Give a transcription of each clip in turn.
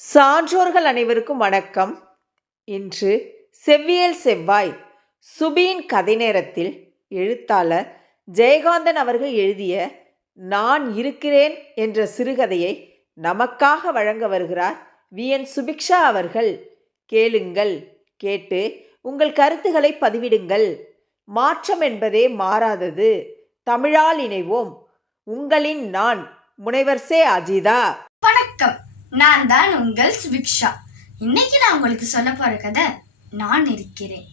சான்றோர்கள் அனைவருக்கும் வணக்கம். இன்று செவ்வியல் செவ்வாய் சுபியின் கதை நேரத்தில் எழுத்தாளர் ஜெயகாந்தன் அவர்கள் எழுதிய நான் இருக்கிறேன் என்ற சிறுகதையை நமக்காக வழங்க வருகிறார் வி. என். சுபிக்ஷா அவர்கள். கேளுங்கள் கேட்டு உங்கள் கருத்துக்களை பதிவிடுங்கள். மாற்றம் என்பதே மாறாதது. தமிழால் இணைவோம். உங்களின் நான் முனைவர் சே. அஜிதா. வணக்கம். நான் தான் உங்கள் சுபிக்ஷா இன்னைக்கு நான் உங்களுக்கு சொல்ல போற கதை நான் இருக்கிறேன்.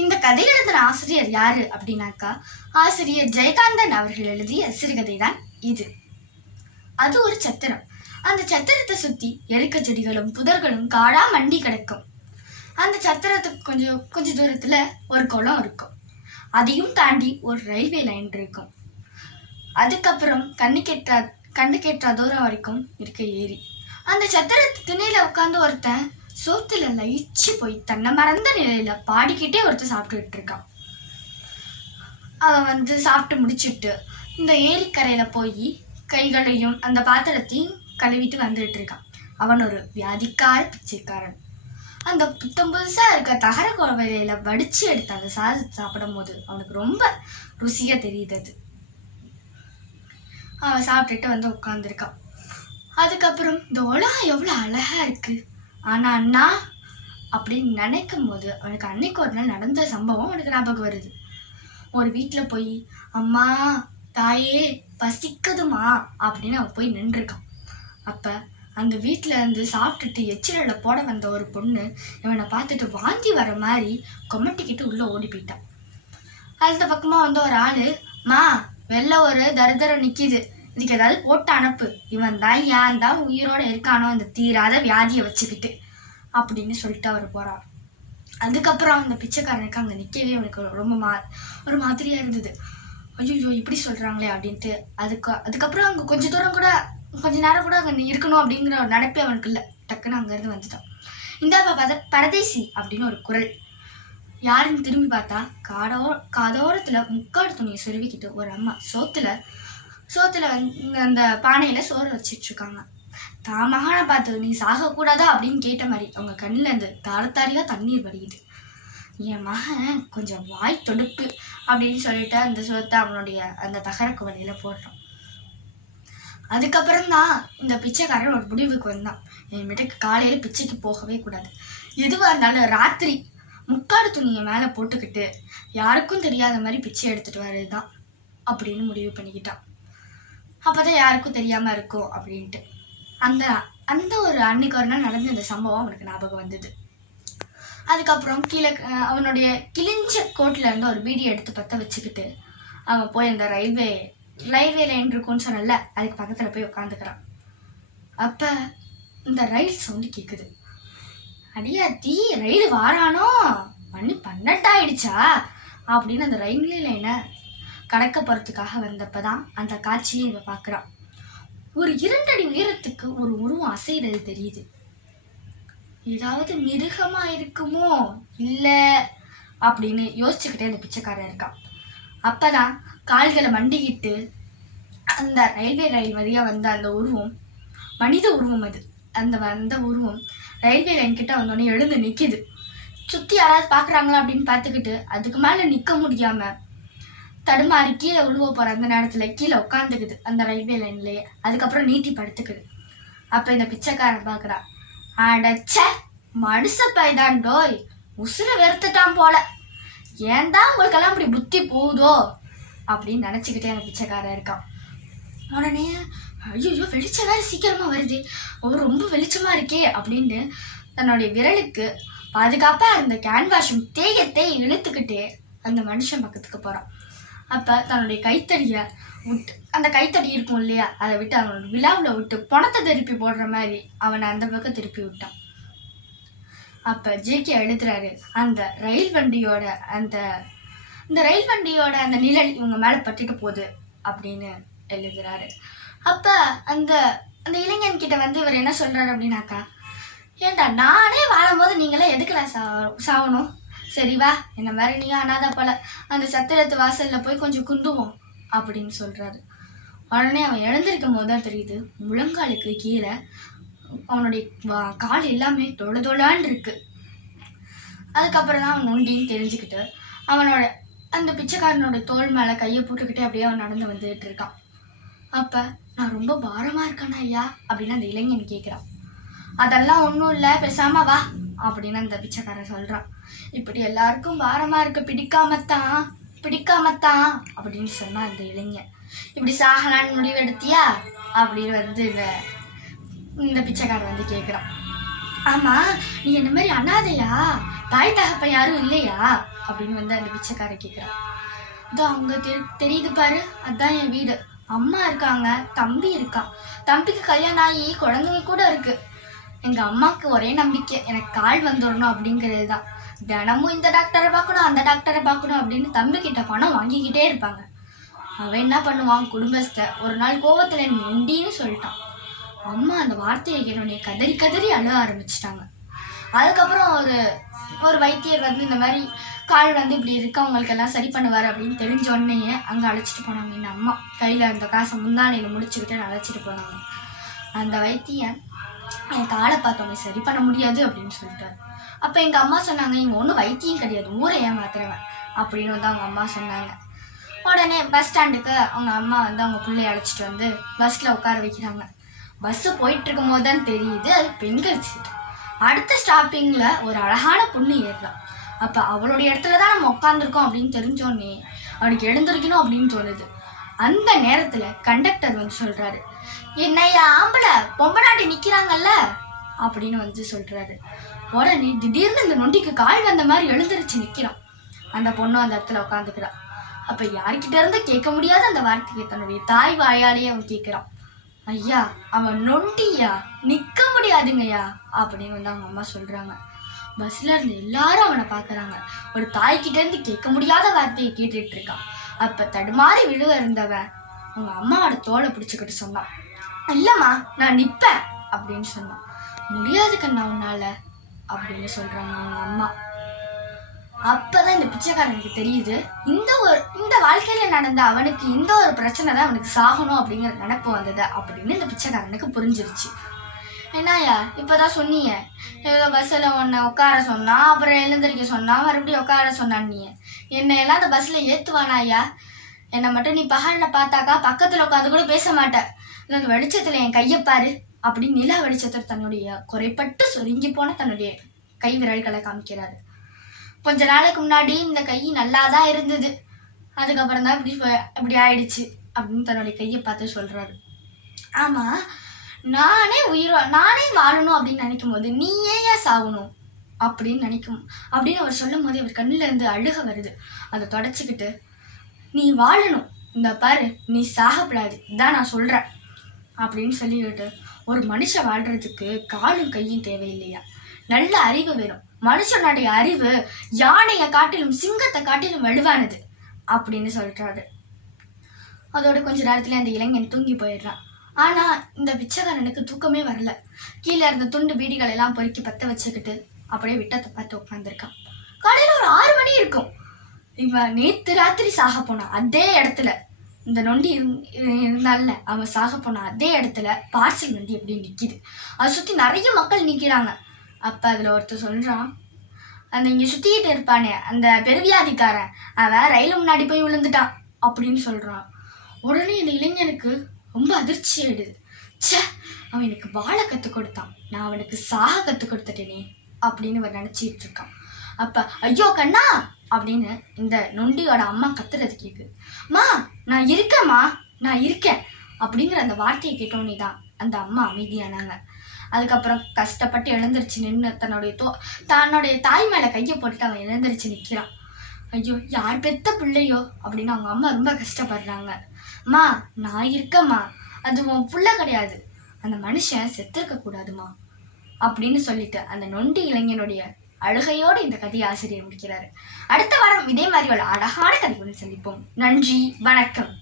இந்த கதை எழுதுகிற ஆசிரியர் யாரு அப்படின்னாக்கா ஆசிரியர் ஜெயகாந்தன் அவர்கள் எழுதிய சிறுகதை தான் இது. அது ஒரு சத்திரம். அந்த சத்திரத்தை சுத்தி எருக்க செடிகளும் புதர்களும் காடா மண்டி கிடக்கும். அந்த சத்திரத்துக்கு கொஞ்சம் கொஞ்ச தூரத்துல ஒரு குளம் இருக்கும். அதையும் தாண்டி ஒரு ரயில்வே லைன் இருக்கும். அதுக்கப்புறம் கண்ணு கெட்டா கண்ணு கெட்டா தூரம் வரைக்கும் இருக்க ஏரி. அந்த சத்திரத்து திணையில உட்காந்து ஒருத்தன் சோத்துல லயிச்சு போய் தன்னை மறந்த நிலையில பாடிக்கிட்டே ஒருத்தன் சாப்பிட்டுட்டு இருக்கான். அவன் வந்து சாப்பிட்டு முடிச்சுட்டு இந்த ஏரிக்கரையில போய் கைகளையும் அந்த பாத்திரத்தையும் கழுவிட்டு வந்துட்டு இருக்கான். அவன் ஒரு வியாதிக்கார பிச்சைக்காரன். அந்த புத்தம் புதுசாக இருக்க தகர குழவையில வடிச்சு எடுத்து அந்த சாதத்தை சாப்பிடும் போது அவனுக்கு ரொம்ப ருசியாக தெரியுது அது. அவன் சாப்பிட்டுட்டு வந்து உட்காந்துருக்கான் அதுக்கப்புறம் இந்த உலகம் எவ்வளோ அழகா இருக்கு. ஆனா அண்ணா அப்படின்னு நினைக்கும் போது அவனுக்கு அன்னைக்கு ஒரு நாள் நடந்த சம்பவம் அவனுக்கு ஞாபகம் வருது. ஒரு வீட்டில் போய் அம்மா தாயே பசிக்குதுமா அப்படின்னு அவன் போய் நின்றுருக்கான். அப்போ அந்த வீட்டில் இருந்து சாப்பிட்டுட்டு எச்சிலில் போட வந்த ஒரு பொண்ணு இவனை பார்த்துட்டு வாந்தி வர மாதிரி கொமட்டிக்கிட்டு உள்ளே ஓடி போயிட்டான் அடுத்த பக்கமாக வந்த ஒரு ஆள் மா வெளில ஒரு தரிதரம் நிற்கிது இன்னைக்கு ஏதாவது போட்டு அனுப்பு. இவன் தான் ஏன் தான் உயிரோட இருக்கானோ அந்த தீராத வியாதியை வச்சுக்கிட்டு அப்படின்னு சொல்லிட்டு அவர் போறார். அதுக்கப்புறம் அந்த பிச்சைக்காரனுக்கு அங்கே நிற்கவே அவனுக்கு ரொம்ப மா ஒரு மாதிரியா இருந்தது. ஐயோ இப்படி சொல்றாங்களே அப்படின்ட்டு. அதுக்கு அதுக்கப்புறம் அங்கே கொஞ்ச தூரம் கூட கொஞ்ச நேரம் கூட அங்கே இருக்கணும் அப்படிங்கிற ஒரு நடப்பே அவனுக்கு இல்லை. டக்குன்னு அங்கேருந்து வந்துட்டான். இந்த பத பரதேசி அப்படின்னு ஒரு குரல். யாருன்னு திரும்பி பார்த்தா காடோ காதோரத்துல முக்காடு துணியை சொருவிக்கிட்டு ஒரு அம்மா சோத்துல சோத்துல வந்து அந்த பானையில சோறு வச்சிட்டு இருக்காங்க தான் மகனை பார்த்து நீ சாகக்கூடாதா? அப்படின்னு கேட்ட மாதிரி அவங்க கண்ணில் அந்த தாளத்தாரியா தண்ணீர் வடியுது. என் மகன் கொஞ்சம் வாய் தொடுப்பு அப்படின்னு சொல்லிட்டு அந்த சோத்தை அவனுடைய அந்த தகர குவலையில போடுறான் அதுக்கப்புறம் தான் இந்த பிச்சைக்காரன் ஒரு முடிவுக்கு வந்தான். என் வீட்டுக்கு காலையில பிச்சைக்கு போகவே கூடாது. எதுவாக இருந்தாலும் ராத்திரி முக்காடு துணியை மேலே போட்டுக்கிட்டு யாருக்கும் தெரியாத மாதிரி பிச்சை எடுத்துட்டு வர்றது தான் அப்படின்னு முடிவு பண்ணிக்கிட்டான். அப்போ தான் யாருக்கும் தெரியாமல் இருக்கும் அப்படின்ட்டு. அந்த அந்த ஒரு அன்னைக்கு ஒரு நாள் நடந்த இந்த சம்பவம் அவனுக்கு ஞாபகம் வந்தது. அதுக்கப்புறம் கீழே அவனுடைய கிழிஞ்ச கோட்டில் இருந்து ஒரு பீடி எடுத்து பற்ற வச்சுக்கிட்டு அவன் போய் அந்த ரயில்வே ரயில்வே லைன் இருக்கும்னு சொன்னல அதுக்கு பக்கத்தில் போய் உட்காந்துக்கிறான் அப்போ இந்த ரயில் சவுண்டு கேட்குது அடியா தீ ரயில் வாரானோ? மணி பன்னெண்டாயிடுச்சா? அப்படின்னு அந்த ரயில்வே லைனை கடக்க போகிறதுக்காக வந்தப்போ தான் அந்த காட்சியை இவன் பார்க்குறான் ஒரு இரண்டடி உயரத்துக்கு ஒரு உருவம் அசைகிறது தெரியுது. ஏதாவது மிருகமாக இருக்குமோ? இல்லை அப்படின்னு யோசிச்சுக்கிட்டே அந்த பிச்சைக்காரன் இருக்கான். அப்போ தான் கால்களை மண்டிக்கிட்டு அந்த ரயில்வே ரயில் வழியாக வந்த அந்த உருவம் மனித உருவம் அது. அந்த வந்த உருவம் ரயில்வே லைன் கிட்ட வந்தோடனே எழுந்து நிற்கிது சுற்றி யாராவது பார்க்குறாங்களா அப்படின்னு பார்த்துக்கிட்டு அதுக்கு மேலே நிற்க முடியாமல் தடுமாறி கீழே விழுவ போற அந்த நேரத்துல கீழே உட்காந்துக்குது அந்த ரயில்வே லைன்லயே அதுக்கப்புறம் நீட்டி படுத்துக்குது. அப்ப இந்த பிச்சைக்காரன் பார்க்குறான் அடச்ச மனுஷ பைதான் டோய் உசுர வெறுத்துட்டான் போல. ஏன்டா உங்களுக்கெல்லாம் இப்படி புத்தி போகுதோ? அப்படின்னு நினச்சிக்கிட்டே அந்த பிச்சைக்காரன் இருக்கான். உடனே ஐயோ வெளிச்சம் வேற சீக்கிரமா வருது. ஒரு ரொம்ப வெளிச்சமா இருக்கே. அப்படின்னு தன்னுடைய விரலுக்கு பாதுகாப்பா இருந்த கேன்வாஷும் தேயத்தை இழுத்துக்கிட்டே அந்த மனுஷன் பக்கத்துக்கு போறான். அப்போ தன்னுடைய கைத்தடியை விட்டு அந்த கைத்தடி இருக்கும் இல்லையா அதை விட்டு அவனோட விழாவில் விட்டு பணத்தை திருப்பி போடுற மாதிரி அவனை அந்த பக்கம் திருப்பி விட்டான். அப்போ ஜேகே எழுதுறாரு அந்த ரயில் வண்டியோட அந்த இந்த ரயில் வண்டியோட அந்த நிழல் இவங்க மேலே பட்டுட்டு போகுது அப்படின்னு எழுதுறாரு. அப்போ அந்த அந்த இளைஞன் கிட்ட வந்து இவர் என்ன சொல்றாரு அப்படின்னாக்கா ஏன்டா நானே வாழும்போது நீங்களே எதுக்குல சா சாவணும்? சரி வா என்ன மாதிரி நீ அனாதை போல. அந்த சத்திரத்து வாசல்ல போய் கொஞ்சம் குந்துவோம் அப்படின்னு சொல்றாரு. உடனே அவன் எழுந்திருக்கும் போது தான் தெரியுது முழங்காலுக்கு கீழே அவனுடைய கால் எல்லாமே தொள தொளான்னு இருக்கு. அதுக்கப்புறம் தான் அவன் நொண்டின்னு தெரிஞ்சுக்கிட்டு அவனோட அந்த பிச்சைக்காரனோட தோள் மேலே கையை போட்டுக்கிட்டே அப்படியே அவன் நடந்து வந்துட்டு இருக்கான். அப்போ நான் ரொம்ப பாரமா இருக்கேனா ஐயா? அப்படின்னு அந்த இளைஞன் கேட்குறான் அதெல்லாம் ஒன்றும் இல்லை பேசாம வா அப்படின்னு அந்த பிச்சைக்காரன் சொல்கிறான் இப்படி எல்லாருக்கும் பாரமா இருக்க பிடிக்காமத்தான் பிடிக்காமத்தான் அப்படின்னு சொன்னா அந்த இளைஞன். இப்படி சாகலான்னு முடிவு எடுத்தியா அப்படின்னு வந்து இந்த இந்த பிச்சைக்காரன் வந்து கேட்குறான் ஆமா நீ இந்த மாதிரி அனாதையா? தாய் தகப்ப யாரும் இல்லையா? அப்படின்னு வந்து அந்த பிச்சைக்காரன் கேட்குறான் இதோ அவங்க தெரி தெரியுது பாரு அதான் என் வீடு. அம்மா இருக்காங்க தம்பி இருக்கான். தம்பிக்கு கல்யாணம் ஆகி குழந்தைங்க கூட இருக்கு. எங்க அம்மாவுக்கு ஒரே நம்பிக்கை எனக்கு கால் வந்துடணும் அப்படிங்கிறது தான் தினமும் இந்த டாக்டரை பார்க்கணும் அந்த டாக்டரை பார்க்கணும் அப்படின்னு தம்பி கிட்ட பணம் வாங்கிக்கிட்டே இருப்பாங்க. அவன் என்ன பண்ணுவான்? குடும்பஸ்த. ஒரு நாள் கோவத்தில் நொண்டின்னு சொல்லிட்டான். அம்மா அந்த வார்த்தையை கேட்டோடனே கதறி கதறி அழ ஆரம்பிச்சிட்டாங்க. அதுக்கப்புறம் ஒரு ஒரு வைத்தியர் வந்து இந்த மாதிரி கால் வந்து இப்படி இருக்கு அவங்களுக்கு எல்லாம் சரி பண்ணுவார் அப்படின்னு தெரிஞ்ச உடனே அங்கே அழைச்சிட்டு போனாங்க. என் அம்மா கையில் அந்த காசை முந்தானையில் முடிச்சுக்கிட்டு அழைச்சிட்டு போனாங்க. அந்த வைத்தியன் என் காலை பார்த்தோன்னே சரி பண்ண முடியாது அப்படின்னு சொல்லிட்டாரு. அப்போ எங்கள் அம்மா சொன்னாங்க இங்கே ஒன்றும் வைத்தியம் கிடையாது ஊரை ஏமாத்துறவன். அப்படின்னு வந்து அவங்க அம்மா சொன்னாங்க. உடனே பஸ் ஸ்டாண்டுக்கு அவங்க அம்மா வந்து அவங்க பிள்ளைய அழைச்சிட்டு வந்து பஸ்ஸில் உட்கார வைக்கிறாங்க. பஸ்ஸு போயிட்டு இருக்கும் போது தான் தெரியுது அது பெண்கள் சீட் அடுத்த ஸ்டாப்பிங்கில் ஒரு அழகான பொண்ணு ஏறலாம் அப்போ அவளுடைய இடத்துல தான் நம்ம உட்காந்துருக்கோம் அப்படின்னு தெரிஞ்சோடனே அவனுக்கு எழுந்திருக்கணும் அப்படின்னு தோணுது. அந்த நேரத்தில் கண்டக்டர் வந்து சொல்கிறாரு என்னையா ஆம்பளை பொம்பனாட்டி நிற்கிறாங்கல்ல அப்படின்னு வந்து சொல்கிறாரு உடனே திடீர்னு இந்த நொண்டிக்கு கால் வந்த மாதிரி எழுந்திருச்சு நிற்கிறான் அந்த பொண்ணு அந்த இடத்துல உட்காந்துக்கிறா அப்போ யார்கிட்ட இருந்து கேட்க முடியாத அந்த வார்த்தையை தன்னுடைய தாய் வாயாலேயே அவன் கேட்குறான். ஐயா அவன் நொண்டியா? நிற்க முடியாதுங்கய்யா அப்படின்னு வந்து அவங்க அம்மா சொல்கிறாங்க பஸ்ஸில் இருந்த எல்லாரும் அவனை பார்க்குறாங்க ஒரு தாய்கிட்ட இருந்து கேட்க முடியாத வார்த்தையை கேட்டுட்டு இருக்கான். அப்போ தடுமாறி விழுவ இருந்தவன் அவங்க அம்மாவோட தோலை பிடிச்சிக்கிட்டு சொன்னான். இல்லைம்மா நான் நிற்பேன் அப்படின்னு சொன்னான். முடியாது கண்ணா உன்னால. அப்படின்னு சொல்கிறாங்க அவங்க அம்மா. அப்பதான் இந்த பிச்சைக்காரனுக்கு தெரியுது இந்த ஒரு இந்த வாழ்க்கையில நடந்த அவனுக்கு இந்த ஒரு பிரச்சனை தான் அவனுக்கு சாகணும் அப்படிங்கிற நினப்பு வந்தது அப்படின்னு இந்த பிச்சைக்காரனுக்கு புரிஞ்சிருச்சு. என்னய்யா இப்பதான் சொன்னீங்க. ஏதோ பஸ்ஸில் உன்னை உட்கார சொன்னா அப்புறம் எழுந்திருக்க சொன்னா மறுபடியும் உட்கார சொன்னான் நீ என்னை எல்லாம் அந்த பஸ்ஸில் ஏற்றுவானா ஐயா என்னை மட்டும் நீ பகலில் பார்த்தாக்கா பக்கத்தில் உட்காந்து கூட பேச மாட்டேன் இல்லை அந்த வெளிச்சத்தில் என் கையை பாரு. அப்படின்னு நிலா வெளிச்சத்தில் தன்னுடைய குறைப்பட்டு சொருங்கி போன தன்னுடைய கை விரல்களை காமிக்கிறாரு. கொஞ்ச நாளைக்கு முன்னாடி இந்த கை நல்லா தான் இருந்தது. அதுக்கப்புறம் தான் இப்படி இப்படி ஆயிடுச்சு அப்படின்னு தன்னுடைய கையை பார்த்து சொல்றாரு. ஆமா நானே உயிரோ நானே வாழணும் அப்படின்னு நினைக்கும் போது நீ ஏன் சாகணும் அப்படின்னு நினைக்கும் அப்படின்னு அவர் சொல்லும் போது அவர் கண்ணுல இருந்து அழுக வருது. அதை தொடச்சிக்கிட்டு நீ வாழணும். இந்த பாரு நீ சாகப்படாது. இதான் நான் சொல்றேன். அப்படின்னு சொல்லிக்கிட்டு ஒரு மனுஷன் வாழ்றதுக்கு காலும் கையும் தேவையில்லையா? நல்ல அறிவு வேணும். மனுஷனுடைய அறிவு யானையை காட்டிலும் சிங்கத்தை காட்டிலும் வலுவானது அப்படின்னு சொல்கிறாரு அதோட கொஞ்ச நேரத்துல அந்த இளைஞன் தூங்கி போயிடுறான். ஆனா இந்த பிச்சைக்காரனுக்கு தூக்கமே வரல. கீழே இருந்த துண்டு பீடிகள் எல்லாம் பொறுக்கி பத்த வச்சுக்கிட்டு அப்படியே விட்டத்தை பார்த்து உட்காந்துருக்கான் காலையில ஒரு ஆறு மணி இருக்கும். இவன் நேத்து ராத்திரி சாக போனான். அதே இடத்துல. இந்த நொண்டி இருந்தால அவன் சாக போன அதே இடத்துல பார்சல் நொண்டி அப்படியே நிற்கிது அதை சுற்றி நிறைய மக்கள் நிற்கிறாங்க அப்போ அதில் ஒருத்தர் சொல்கிறான் அந்த இங்கே சுற்றிக்கிட்டு இருப்பானே அந்த பெருவியாதிக்காரன் அவன் ரயில் முன்னாடி போய் விழுந்துட்டான் அப்படின்னு சொல்கிறான் உடனே இந்த இளைஞனுக்கு ரொம்ப அதிர்ச்சி ஆயிடுது. ச்சே அவன் எனக்கு வாழ கற்றுக் கொடுத்தான். நான் அவனுக்கு சாக கற்றுக் கொடுத்துட்டேனே அப்படின்னு அவன் நினச்சிட்டு இருக்கான். அப்ப ஐயோ கண்ணா! அப்படின்னு இந்த நொண்டியோட அம்மா கத்துறது கேட்குது மா நான் இருக்கேம்மா நான் இருக்கேன். அப்படிங்கிற அந்த வார்த்தையை கேட்டோன்னே தான் அந்த அம்மா அமைதியானாங்க. அதுக்கப்புறம் கஷ்டப்பட்டு எழுந்திருச்சு நின்று தன்னுடைய தோ தன்னுடைய தாய் மேலே கையை போட்டுட்டு அவன் எழுந்திருச்சு நிற்கிறான் ஐயோ யார் பெத்த பிள்ளையோ? அப்படின்னு அவங்க அம்மா ரொம்ப கஷ்டப்படுறாங்க. மா நான் இருக்கேம்மா அது உன் புள்ள கிடையாது. அந்த மனுஷன் செத்துருக்க கூடாதுமா அப்படின்னு சொல்லிட்டு அந்த நொண்டி இளைஞனுடைய அழுகையோடு இந்த கதை ஆசிரியர் முடிக்கிறாரு. அடுத்த வாரம் இதே மாதிரி ஒரு அழகான கதையுடன் சந்திப்போம். நன்றி வணக்கம்.